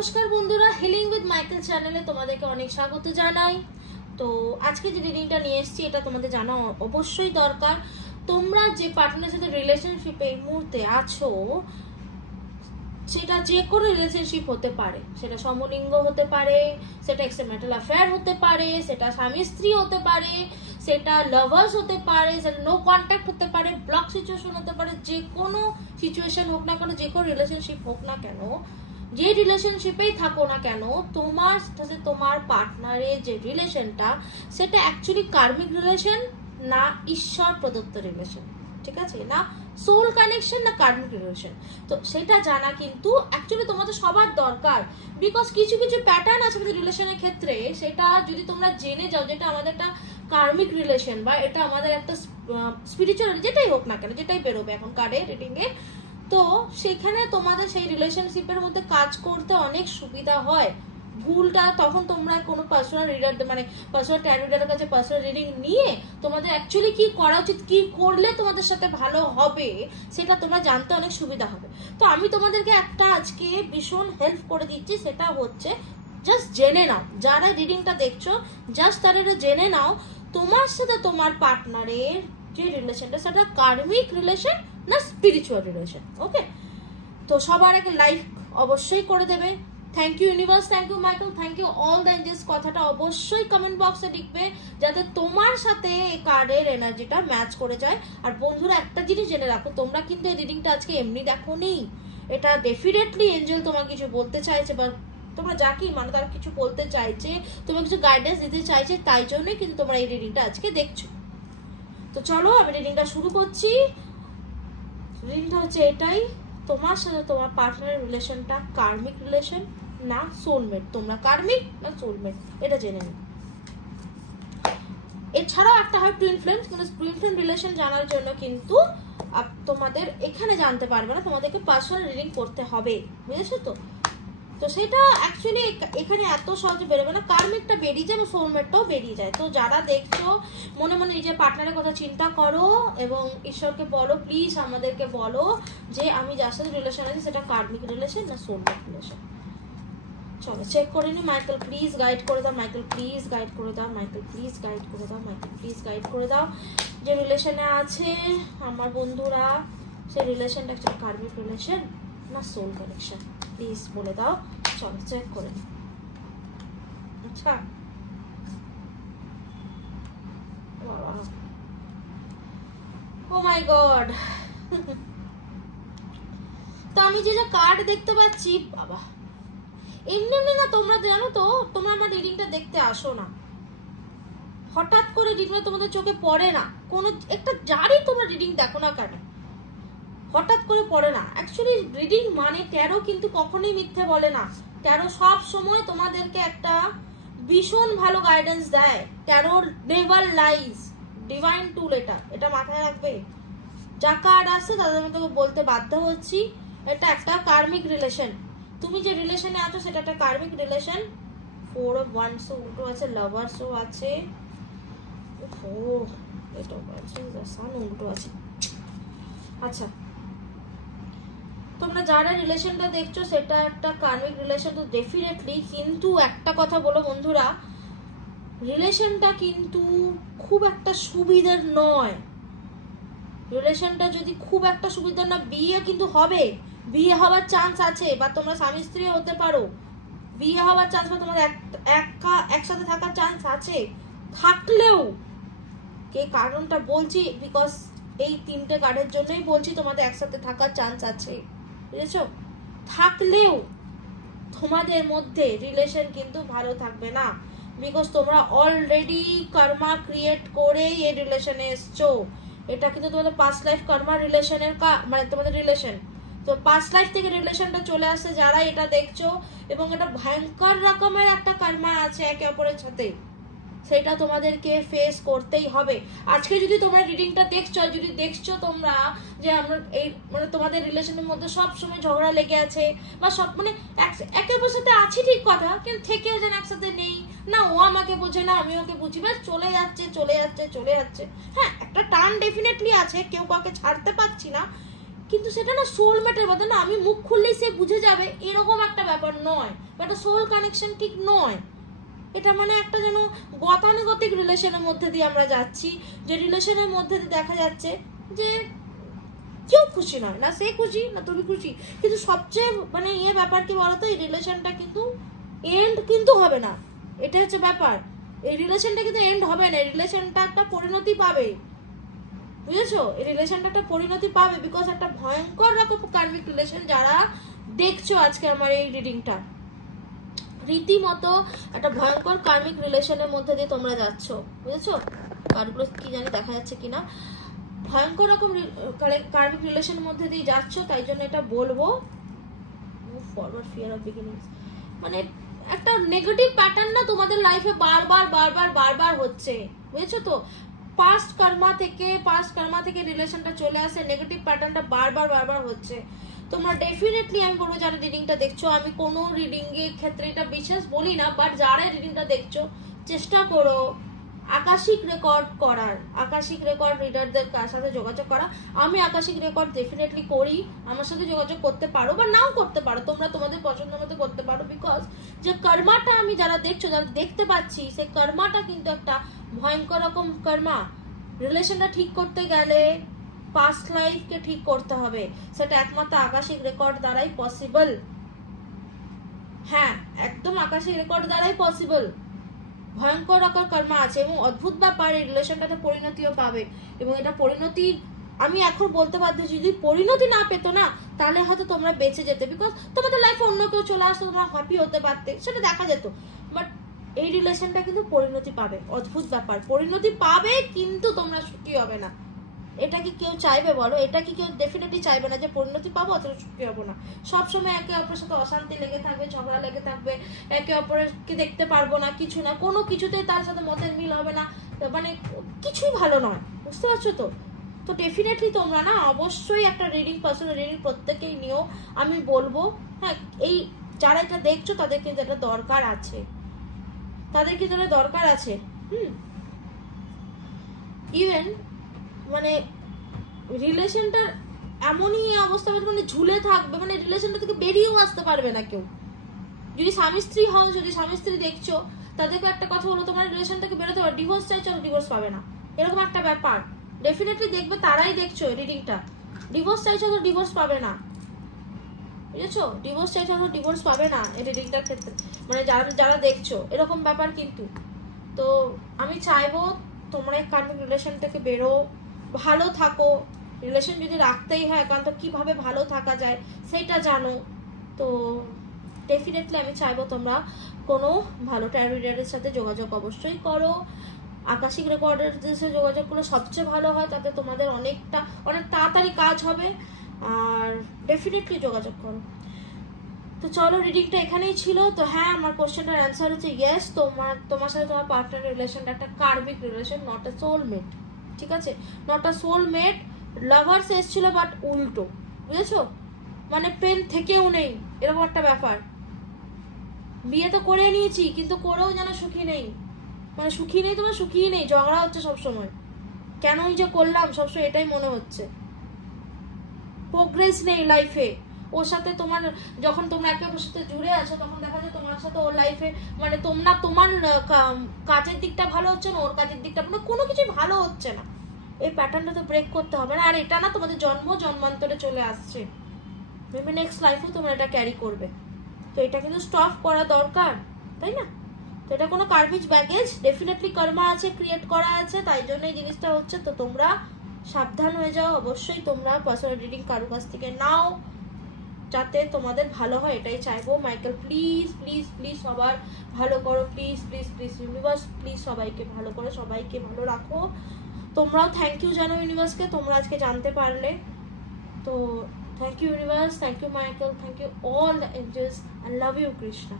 নমস্কার বন্ধুরা, healing with Michael চ্যানেলে তোমাদেরকে অনেক স্বাগত জানাই। তো আজকে যে রিডিংটা নিয়ে এসেছি এটা তোমাদের জানা অবশ্যই দরকার। তোমরা যে পার্টনারের সাথে রিলেশনশিপে এই মুহূর্তে আছো, সেটা যে কোনো রিলেশনশিপ হতে পারে, সেটা সমলিঙ্গ হতে পারে, সেটা এক্সট্রাম্যারিটাল অ্যাফেয়ার হতে পারে, সেটা স্বামী স্ত্রী হতে পারে, সেটা লাভার্স হতে পারে, সেটা নো কন্ট্যাক্ট হতে পারে, ব্লক সিচুয়েশন হতে পারে। যে কোনো সিচুয়েশন হোক না কেন, যে কোনো রিলেশনশিপ হোক না কেন, যে রিলেশনশিপেই থাকো না কেন, তোমার সাথে তোমার পার্টনারের যে রিলেশনটা সেটা অ্যাকচুয়ালি কার্মিক রিলেশন না ঈশ্বর প্রদত্ত রিলেশন, ঠিক আছে? না সোল কানেকশন না কার্মিক রিলেশন। তো সেটা জানা কিন্তু অ্যাকচুয়ালি তোমাদের সবার দরকার, বিকজ কিছু কিছু প্যাটার্ন আছে আমাদের রিলেশনের ক্ষেত্রে, সেটা যদি তোমরা জেনে যাও যেটা আমাদের একটা কার্মিক রিলেশন বা এটা আমাদের একটা স্পিরিচুয়াল, যেটাই হোক না কেন, যেটাই বেরোবে এখন কার্ডে রিডিংয়ে, তো সেখানে তোমাদের সেই রিলেশনশিপের মধ্যে কাজ করতে অনেক সুবিধা হয়। ভুলটা তখন তোমরা কোনো পার্সোনাল রিডার মানে পার্সোনাল ট্যারো রিডারের কাছে পার্সোনাল রিডিং নিয়ে তোমাদের অ্যাকচুয়ালি কি করা উচিত, কি করলে তোমাদের সাথে ভালো হবে, সেটা তোমরা জানতে অনেক সুবিধা হবে। তো আমি তোমাদেরকে একটা আজকে ভীষণ হেল্প করে দিচ্ছি, সেটা হচ্ছে জাস্ট জেনে নাও, যারা রিডিংটা দেখছো জাস্ট তারা জেনে নাও তোমার সাথে তোমার পার্টনারের যে রিলেশনটা সেটা কার্মিক রিলেশন না স্পিরিচুয়াল রিলেশন। ওকে, তো সবার আগে লাইক অবশ্যই করে দেবে। Thank you universe, thank you Michael, thank you all the angels. কথাটা অবশ্যই কমেন্ট বক্সে লিখবে যাতে তোমার সাথে এই কার্ডের এনার্জিটা ম্যাচ করে যায়। আর বন্ধুরা একটা জিনিস জেনে রাখো, তোমরা কিন্তু এই রিডিংটা আজকে এমনি দেখো নি, এটা ডেফিনেটলি এঞ্জেল তোমার কিছু বলতে চাইছে, বা তোমরা যাকেই মানে তারা কিছু বলতে চাইছে, তোমার কিছু গাইডেন্স দিতে চাইছে, তাই জন্যই কিন্তু তোমরা এই রিডিংটা আজকে দেখছো। তো চলো আমি রিডিংটা শুরু করছি। রিডিংটা হচ্ছে এটাই, তোমার সাথে তোমার পার্টনারের রিলেশনটা কার্মিক রিলেশন না সোলমেট, তোমরা কার্মিক না সোলমেট এটা জেনে নিও। এছাড়াও একটা হয় টুইন ফ্লেম, কিন্তু টুইন ফ্লেম রিলেশন জানার জন্য কিন্তু তোমাদের এখানে জানতে পারবে না, তোমাদেরকে পার্সোনাল রিডিং করতে হবে, বুঝেছো তো? তো সেটা অ্যাকচুয়ালি এখানে এত সহজে বেরোবে না, কার্মিকটা বেরিয়ে যায় এবং সোলমেটটাও বেরিয়ে যায়। তো যারা দেখছো মনে মনে নিজের পার্টনারের কথা চিন্তা করো এবং ঈশ্বরকে বলো, প্লিজ আমাদেরকে বলো যে আমি যার সাথে রিলেশন আছে সেটা কার্মিক রিলেশন না সোলমেট রিলেশন। চলো চেক করে নি। মাইকেল প্লিজ গাইড করে দাও, মাইকেল প্লিজ গাইড করে দাও, মাইকেল প্লিজ গাইড করে দাও, মাইকেল প্লিজ গাইড করে দাও। যে রিলেশনে আছে আমার বন্ধুরা, সেই রিলেশনটা একটা কার্মিক রিলেশন না সোল কানেকশন, প্লিজ বলে দাও। চলো চেক করে নি। আচ্ছা, ও মাই গড, তো আমি যে কার্ড দেখতে পাচ্ছি, বাবা এমনি এমনি না, তোমরা জানো তো তোমরা আমার রিডিংটা দেখতে আসো না, হঠাৎ করে রিডিংটা তোমাদের চোখে পড়ে না, কোনো একটা যারই তোমরা রিডিং দেখো না কেন হঠাৎ করে পড়ে না। অ্যাকচুয়ালি রিডিং মানে ট্যারো কিন্তু কখনোই মিথ্যে বলে না, ট্যারো সব সময় তোমাদেরকে একটা ভীষণ ভালো গাইডেন্স দেয়। ট্যারো নেভার লাইজ, ডিভাইন টুল, এটা মাথায় রাখবে। যা কার্ড আছে তাদের আমি তোকে বলতে বাধ্য হচ্ছি, এটা একটা কার্মিক রিলেশন। তুমি যে রিলেশনে আছো সেটা একটা কার্মিক রিলেশন। 4 of Wands উল্টো আছে, লাভার্সও আছে, এটাও আছে, সান উল্টো আছে। আচ্ছা, তোমরা যারা রিলেশনটা দেখছো সেটা একটা কার্মিক রিলেশন তো ডেফিনেটলি, কিন্তু একটা কথা বলো বন্ধুরা, রিলেশনটা কিন্তু খুব একটা সুবিধার নয়। রিলেশনটা যদি খুব একটা সুবিধার না, বিয়ে কিন্তু হবে, বিয়ে হওয়ার চান্স আছে, বা তোমরা স্বামী স্ত্রী হতে পারো, বিয়ে হওয়ার চান্স বা তোমাদের একসাথে থাকার চান্স আছে। থাকলেও কে কারণটা বলছি, বিকজ এই তিনটে কার্ডের জন্যই বলছি তোমাদের একসাথে থাকার চান্স আছে, বুঝেছো? থাকলেও তোমাদের মধ্যে রিলেশন কিন্তু ভালো থাকবে না, বিকজ তোমরা অলরেডি কর্মা ক্রিয়েট করে এই রিলেশনে এসছো। এটা কিন্তু তোমাদের পাস্ট লাইফ কর্মা রিলেশনের মানে তোমাদের রিলেশন, তো পাস্ট লাইফ থেকে রিলেশনটা চলে আসছে যারা এটা দেখছো, এবং এটা ভয়ঙ্কর রকমের একটা কর্মা আছে একে অপরের সাথে, সেটা তোমাদেরকে ফেস করতেই হবে। আজকে যদি তোমরা রিডিংটা দেখছো তোমরা যে আমরা এই মানে তোমাদের রিলেশনের মধ্যে সব সময় ঝগড়া লেগে আছে, বা সব মানে একে অপরের সাথে আছি ঠিক কথা, কিন্তু থেকেও যেন একসাথে নেই, না ও আমাকে বোঝে না আমি ওকে বুঝি, ব্যাস চলে যাচ্ছে। হ্যাঁ, একটা টার্ন ডেফিনেটলি আছে, কেউ কাউকে ছাড়তে পারছি না, কিন্তু সেটা না সোলমেটের মতো না, আমি মুখ খুললেই সে বুঝে যাবে এরকম একটা ব্যাপার নয়, বা একটা সোল কানেকশন ঠিক নয়। এটা মানে একটা যেন গতানুগতিক রিলেশনের মধ্যে দিয়ে আমরা যাচ্ছি, যে রিলেশনের মধ্যে দিয়ে দেখা যাচ্ছে যে কেউ খুশি নয়, না সে খুশি না তুমি খুশি, কিন্তু সবচেয়ে মানে ব্যাপার কি বলতো, এই রিলেশনটা কিন্তু এন্ড কিন্তু হবে না, এটা হচ্ছে ব্যাপার। এই রিলেশনটা কিন্তু এন্ড হবে না, এই রিলেশনটা একটা পরিণতি পাবে, বুঝেছো? এই রিলেশনটা একটা পরিণতি পাবে, বিকজ একটা ভয়ঙ্কর রকম কার্মিক রিলেশন যারা দেখছো আজকে আমার এই রিডিংটা, রীতিমতো একটা ভয়ঙ্কর কার্মিক রিলেশনের মধ্যে দিয়ে তোমরা যাচ্ছ, বুঝেছো? কার্ডগুলো কি জানি দেখা যাচ্ছে কিনা, ভয়ঙ্কর রকম কার্মিক রিলেশনের মধ্যে দিয়ে যাচ্ছ, তাই জন্য এটা বলবো ফরওয়ার্ড ফিয়ার অফ বিগিনিংস, মানে একটা নেগেটিভ প্যাটার্ন না তোমাদের লাইফে বারবার বারবার বারবার হচ্ছে, বুঝেছো তো? পাস্ট কর্মা থেকে রিলেশনটা চলে আসে, নেগেটিভ প্যাটার্নটা বারবার বারবার হচ্ছে। তোমরা ডেফিনেটলি আমি বলবো যারা রিডিংটা দেখছো, আমি কোনো রিডিং এর ক্ষেত্রে এটা বিশেষ বলি না, বাট যারা রিডিংটা দেখছো চেষ্টা করো আকাশিক রেকর্ড করার, আকাশিক রেকর্ড রিডারদের সাথে যোগাযোগ করা। আমি আকাশিক রেকর্ড ডেফিনেটলি করি, আমার সাথে যোগাযোগ করতে পারো বা নাও করতে পারো, তোমরা তোমাদের পছন্দ মতো করতে পারো, বিকজ যে কর্মাটা আমি যারা দেখছো, যারা দেখতে পাচ্ছি, সেই কর্মাটা কিন্তু একটা ভয়ঙ্কর রকম কর্মা। রিলেশনটা ঠিক করতে গেলে পাস্ট লাইফকে ঠিক করতে হবে, সেটা একমাত্র আকাশিক রেকর্ড দ্বারাই পসিবল। হ্যাঁ, একদম আকাশিক রেকর্ড দ্বারাই পসিবল। ভয়ঙ্কর রকম কর্মা আছে এবং অদ্ভুত ব্যাপার, এই রিলেশনটাতে পরিণতিও পাবে, এবং এটা পরিণতি আমি এখন বলতে বাধ্য, যদি পরিণতি না পেতো না তাহলে হয়তো তোমরা বেঁচে যেতে, বিকজ তোমাদের লাইফে অন্য কেউ চলে আসতো, তোমরা হ্যাপি হতে পারতে, সেটা দেখা যেত। বাট এই রিলেশনটা কিন্তু পরিণতি পাবে, অদ্ভুত ব্যাপার, পরিণতি পাবে কিন্তু তোমরা সুখী হবে না। এটা কি কেউ চাইবে বলো? এটা কি কেউ ডেফিনেটলি চাইবে না যে পরিণতি পাবো অথচ সুখী হবো না। সবসময় একে অপরের সাথে অশান্তি লেগে থাকবে, ঝগড়া লেগে থাকবে, একে অপরকে দেখতে পারবো না, কিছু না, কোনো কিছুতেই তার সাথে মতের মিল হবে না, মানে কিছুই ভালো নয়, বুঝতে পারছো তো? তো ডেফিনেটলি তোমরা না অবশ্যই একটা রিডিং, পার্সোনাল রিডিং প্রত্যেকেই নিও, আমি বলবো। হ্যাঁ, এই যারা এটা দেখছো তাদের কিন্তু এটা দরকার আছে, তাদের কিন্তু এটা দরকার আছে। ইভেন মানে রিলেশনটার এমনই অবস্থা, মানে ঝুলে থাকবে, মানে রিলেশনটা থেকে বেরিয়েও আসতে পারবে না কেউ। যদি স্বামী স্ত্রী হও, যদি স্বামী স্ত্রী দেখছো, তাদেরকে একটা কথা বলো, তোমার রিলেশন থেকে বেরোতে পারো, ডিভোর্স চাইছো, ডিভোর্স পাবে না, এরকম একটা ব্যাপার ডেফিনেটলি দেখবে তারাই দেখছো রিডিংটা। ডিভোর্স চাইছো তো ডিভোর্স পাবে না, বুঝেছো? ডিভোর্স চাইছো তো ডিভোর্স পাবে না এই রিডিংটার ক্ষেত্রে, মানে যারা দেখছো এরকম ব্যাপার কিন্তু। তো আমি চাইবো তোমরা এই কার্মিক রিলেশন থেকে বেরো, ভালো থাকো, রিলেশন যদি রাখতেই হয় একান্ত কিভাবে ভালো থাকা যায় সেটা জানো। তো ডেফিনেটলি আমি চাইবো তোমরা কোনো ভালো ট্যারো রিডারের সাথে যোগাযোগ অবশ্যই করো, আকাশিক রেকর্ডের সাথে যোগাযোগ করলে সবচেয়ে ভালো হয়, তাতে তোমাদের অনেক তাড়াতাড়ি কাজ হবে, আর ডেফিনেটলি যোগাযোগ করো। তো চলো, রিডিংটা এখানেই ছিল। তো হ্যাঁ, আমার কোশ্চেনটার অ্যান্সার হচ্ছে ইয়েস, তোমার সাথে তোমার পার্টনার রিলেশনটা একটা কার্মিক রিলেশন, নট আ সোলমেট, ঠিক আছে? Not a soulmate. লাভার্স এসেছিল বাট উল্টো, বুঝেছো? মানে প্রেম থেকেও নেই, এরকম একটা ব্যাপার। বিয়ে তো করে নিয়েছি কিন্তু করেও যেন সুখী নেই, মানে সুখী নেই, তোমার সুখী নেই, ঝগড়া হচ্ছে সবসময়, কেনই যে করলাম সবসময় এটাই মনে হচ্ছে, প্রোগ্রেস নেই লাইফে। ওর সাথে তোমার যখন তোমরা একে অপরের সাথে জুড়ে আছো, তখন দেখা যায় তোমার সাথে ওর লাইফে মানে তোমার কাজের দিকটা ভালো হচ্ছে না, ওর কাজের দিকটা মানে কোনো কিছু ভালো হচ্ছে না। এই প্যাটার্নটা তো ব্রেক করতে হবে না, আর এটা না তোমাদের জন্মান্তরে চলে আসছে, মেবি নেক্সট লাইফেও তোমরা এটা ক্যারি করবে। তো এটা কিন্তু স্টপ করা দরকার, তাই না? তো এটা কোনো কার্বিজ ব্যাগেজ, ডেফিনেটলি কর্মা আছে, ক্রিয়েট করা আছে, তাই জন্য এই জিনিসটা হচ্ছে। তো তোমরা সাবধান হয়ে যাও, অবশ্যই তোমরা পার্সোনাল রিডিং কারো কাছ থেকে নাও, যাতে তোমাদের ভালো হয়, এটাই চাইবো। মাইকেল প্লিজ প্লিজ প্লিজ সবার ভালো করো, please please please universe please সবাইকে ভালো করো, সবাইকে ভালো রাখো। তোমরাও থ্যাংক ইউ জানো ইউনিভার্সকে, তোমরা আজকে জানতে পারলে। তো thank you universe, thank you Michael, thank you all the angels, and love you Krishna.